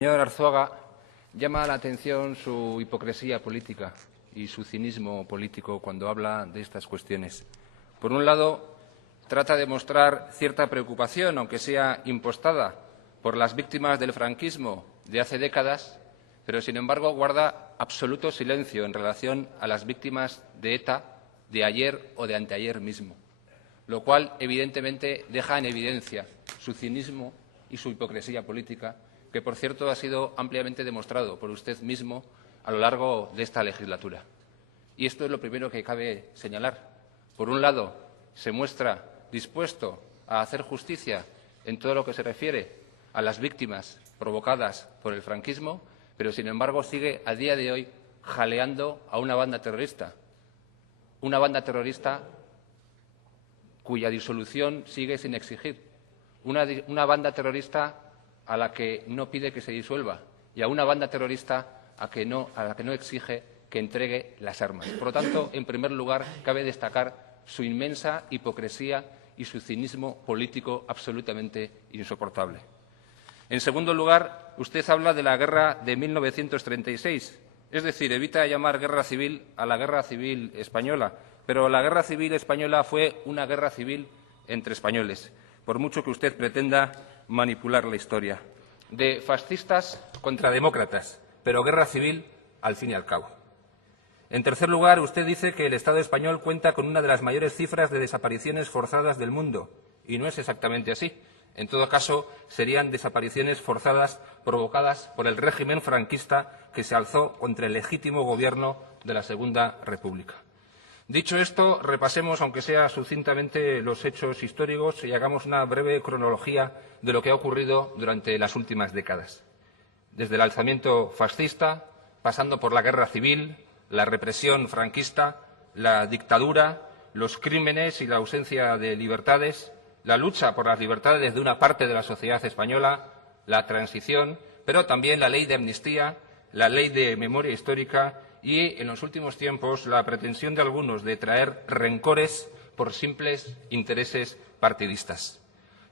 Señor Arzuaga, llama la atención su hipocresía política y su cinismo político cuando habla de estas cuestiones. Por un lado, trata de mostrar cierta preocupación, aunque sea impostada, por las víctimas del franquismo de hace décadas, pero, sin embargo, guarda absoluto silencio en relación a las víctimas de ETA de ayer o de anteayer mismo, lo cual, evidentemente, deja en evidencia su cinismo y su hipocresía política, que, por cierto, ha sido ampliamente demostrado por usted mismo a lo largo de esta legislatura. Y esto es lo primero que cabe señalar. Por un lado, se muestra dispuesto a hacer justicia en todo lo que se refiere a las víctimas provocadas por el franquismo, pero, sin embargo, sigue a día de hoy jaleando a una banda terrorista cuya disolución sigue sin exigir, una banda terrorista a la que no pide que se disuelva y a una banda terrorista a la que no exige que entregue las armas. Por lo tanto, en primer lugar, cabe destacar su inmensa hipocresía y su cinismo político absolutamente insoportable. En segundo lugar, usted habla de la guerra de 1936, es decir, evita llamar guerra civil a la guerra civil española, pero la guerra civil española fue una guerra civil entre españoles, por mucho que usted pretenda manipular la historia. De fascistas contra demócratas, pero guerra civil al fin y al cabo. En tercer lugar, usted dice que el Estado español cuenta con una de las mayores cifras de desapariciones forzadas del mundo, y no es exactamente así. En todo caso, serían desapariciones forzadas provocadas por el régimen franquista que se alzó contra el legítimo gobierno de la Segunda República. Dicho esto, repasemos, aunque sea sucintamente, los hechos históricos y hagamos una breve cronología de lo que ha ocurrido durante las últimas décadas. Desde el alzamiento fascista, pasando por la guerra civil, la represión franquista, la dictadura, los crímenes y la ausencia de libertades, la lucha por las libertades de una parte de la sociedad española, la transición, pero también la ley de amnistía, la ley de memoria histórica y, en los últimos tiempos, la pretensión de algunos de traer rencores por simples intereses partidistas.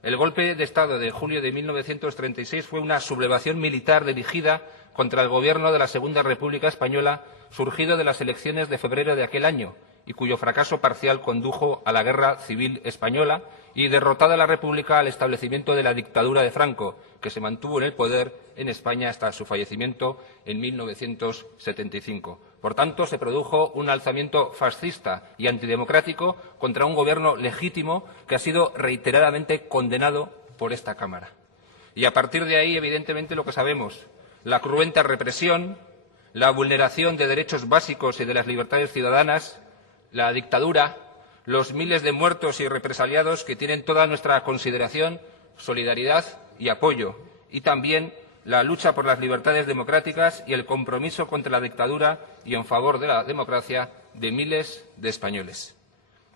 El golpe de Estado de julio de 1936 fue una sublevación militar dirigida contra el gobierno de la Segunda República Española, surgido de las elecciones de febrero de aquel año, y cuyo fracaso parcial condujo a la Guerra Civil Española y, derrotada la República, al establecimiento de la dictadura de Franco, que se mantuvo en el poder en España hasta su fallecimiento en 1975. Por tanto, se produjo un alzamiento fascista y antidemocrático contra un gobierno legítimo que ha sido reiteradamente condenado por esta Cámara. Y a partir de ahí, evidentemente, lo que sabemos, la cruenta represión, la vulneración de derechos básicos y de las libertades ciudadanas, la dictadura, los miles de muertos y represaliados que tienen toda nuestra consideración, solidaridad y apoyo, y también la lucha por las libertades democráticas y el compromiso contra la dictadura y en favor de la democracia de miles de españoles.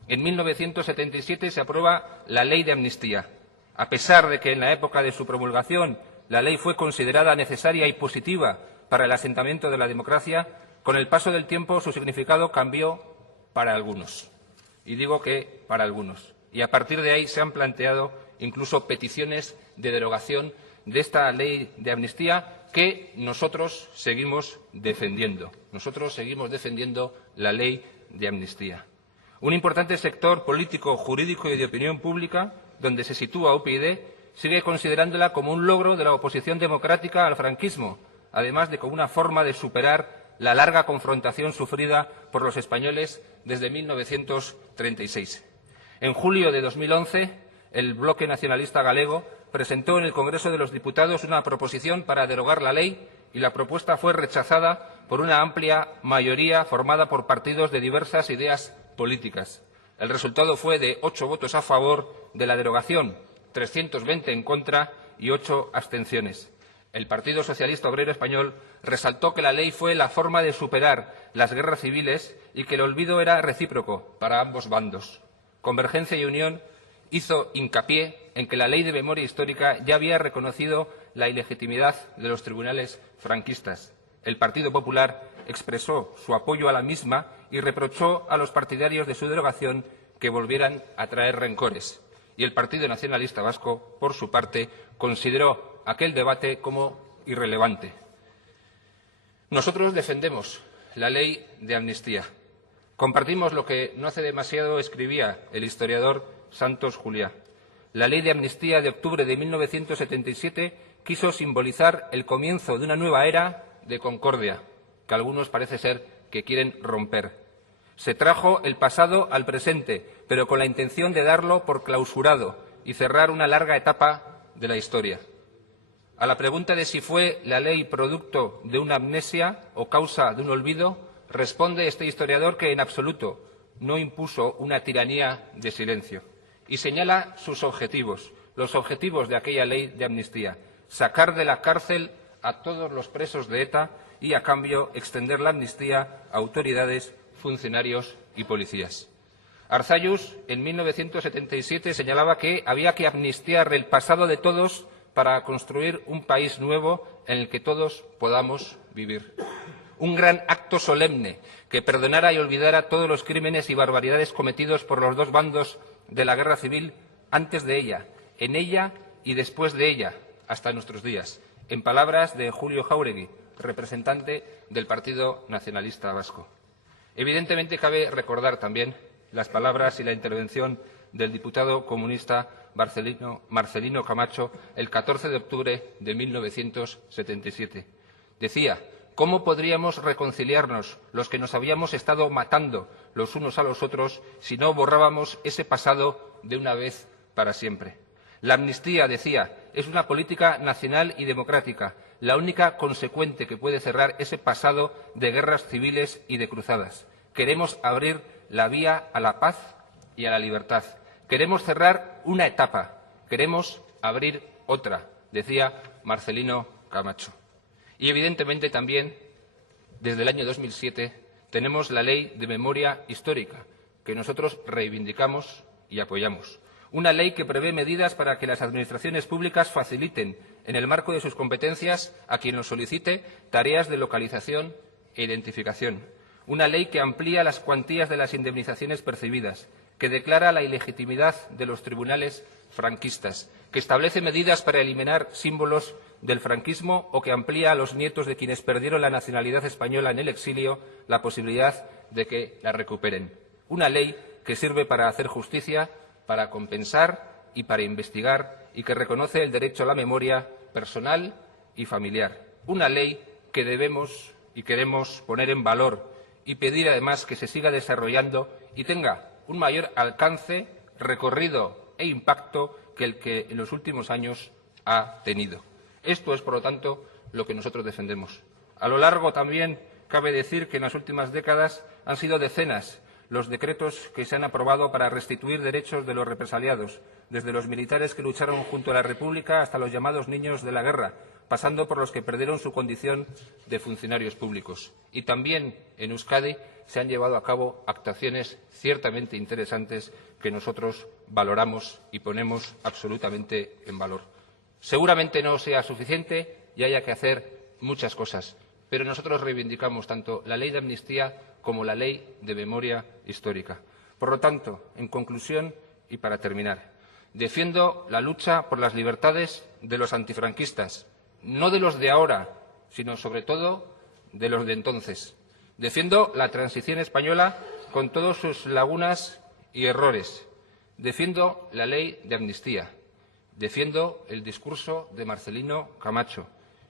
En 1977 se aprueba la Ley de Amnistía. A pesar de que en la época de su promulgación la ley fue considerada necesaria y positiva para el asentamiento de la democracia, con el paso del tiempo su significado cambió para algunos. Y digo que para algunos. Y a partir de ahí se han planteado incluso peticiones de derogación de esta ley de amnistía que nosotros seguimos defendiendo. Nosotros seguimos defendiendo la ley de amnistía. Un importante sector político, jurídico y de opinión pública, donde se sitúa UPyD, sigue considerándola como un logro de la oposición democrática al franquismo, además de como una forma de superar la larga confrontación sufrida por los españoles desde 1936. En julio de 2011, el Bloque Nacionalista Galego presentó en el Congreso de los Diputados una proposición para derogar la ley y la propuesta fue rechazada por una amplia mayoría formada por partidos de diversas ideas políticas. El resultado fue de 8 votos a favor de la derogación, 320 en contra y 8 abstenciones. El Partido Socialista Obrero Español resaltó que la ley fue la forma de superar las guerras civiles y que el olvido era recíproco para ambos bandos. Convergencia y Unión hizo hincapié en que la Ley de Memoria Histórica ya había reconocido la ilegitimidad de los tribunales franquistas. El Partido Popular expresó su apoyo a la misma y reprochó a los partidarios de su derogación que volvieran a traer rencores. Y el Partido Nacionalista Vasco, por su parte, consideró aquel debate como irrelevante. Nosotros defendemos la ley de amnistía. Compartimos lo que no hace demasiado escribía el historiador Santos Juliá. La ley de amnistía de octubre de 1977 quiso simbolizar el comienzo de una nueva era de concordia, que algunos parece ser que quieren romper. Se trajo el pasado al presente, pero con la intención de darlo por clausurado y cerrar una larga etapa de la historia. A la pregunta de si fue la ley producto de una amnesia o causa de un olvido, responde este historiador que en absoluto no impuso una tiranía de silencio y señala sus objetivos, los objetivos de aquella ley de amnistía: sacar de la cárcel a todos los presos de ETA y, a cambio, extender la amnistía a autoridades, funcionarios y policías. Arzallus, en 1977, señalaba que había que amnistiar el pasado de todos para construir un país nuevo en el que todos podamos vivir. Un gran acto solemne que perdonara y olvidara todos los crímenes y barbaridades cometidos por los dos bandos de la guerra civil antes de ella, en ella y después de ella, hasta nuestros días, en palabras de Julio Jáuregui, representante del Partido Nacionalista Vasco. Evidentemente cabe recordar también las palabras y la intervención del diputado comunista Marcelino Camacho el 14 de octubre de 1977. Decía: ¿cómo podríamos reconciliarnos los que nos habíamos estado matando los unos a los otros si no borrábamos ese pasado de una vez para siempre? La amnistía, decía, es una política nacional y democrática, la única consecuente que puede cerrar ese pasado de guerras civiles y de cruzadas. Queremos abrir la vía a la paz y a la libertad. Queremos cerrar una etapa, queremos abrir otra, decía Marcelino Camacho. Y evidentemente también, desde el año 2007, tenemos la Ley de Memoria Histórica, que nosotros reivindicamos y apoyamos. Una ley que prevé medidas para que las administraciones públicas faciliten, en el marco de sus competencias, a quien lo solicite, tareas de localización e identificación. Una ley que amplía las cuantías de las indemnizaciones percibidas, que declara la ilegitimidad de los tribunales franquistas, que establece medidas para eliminar símbolos del franquismo o que amplía a los nietos de quienes perdieron la nacionalidad española en el exilio la posibilidad de que la recuperen. Una ley que sirve para hacer justicia, para compensar y para investigar, y que reconoce el derecho a la memoria personal y familiar. Una ley que debemos y queremos poner en valor y pedir además que se siga desarrollando y tenga un mayor alcance, recorrido e impacto que el que en los últimos años ha tenido. Esto es, por lo tanto, lo que nosotros defendemos. A lo largo también cabe decir que en las últimas décadas han sido decenas los decretos que se han aprobado para restituir derechos de los represaliados, desde los militares que lucharon junto a la República hasta los llamados niños de la guerra, pasando por los que perdieron su condición de funcionarios públicos. Y también en Euskadi se han llevado a cabo actuaciones ciertamente interesantes que nosotros valoramos y ponemos absolutamente en valor. Seguramente no sea suficiente y haya que hacer muchas cosas, pero nosotros reivindicamos tanto la ley de amnistía como la ley de memoria histórica. Por lo tanto, en conclusión y para terminar, defiendo la lucha por las libertades de los antifranquistas, no de los de ahora, sino sobre todo de los de entonces. Defiendo la transición española con todas sus lagunas y errores. Defiendo la ley de amnistía. Defiendo el discurso de Marcelino Camacho.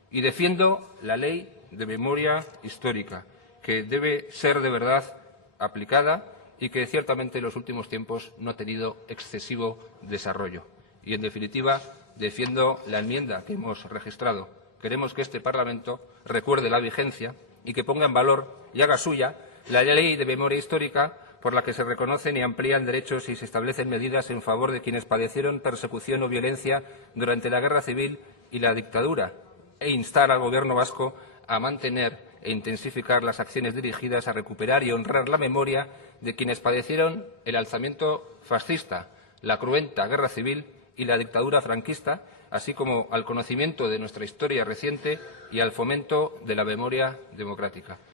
Y defiendo la ley de memoria histórica, que debe ser de verdad aplicada y que ciertamente en los últimos tiempos no ha tenido excesivo desarrollo. Y, en definitiva, defiendo la enmienda que hemos registrado. Queremos que este Parlamento recuerde la vigencia y que ponga en valor y haga suya la ley de memoria histórica por la que se reconocen y amplían derechos y se establecen medidas en favor de quienes padecieron persecución o violencia durante la guerra civil y la dictadura, e instar al Gobierno vasco a mantener e intensificar las acciones dirigidas a recuperar y honrar la memoria de quienes padecieron el alzamiento fascista, la cruenta guerra civil y la dictadura franquista, así como al conocimiento de nuestra historia reciente y al fomento de la memoria democrática.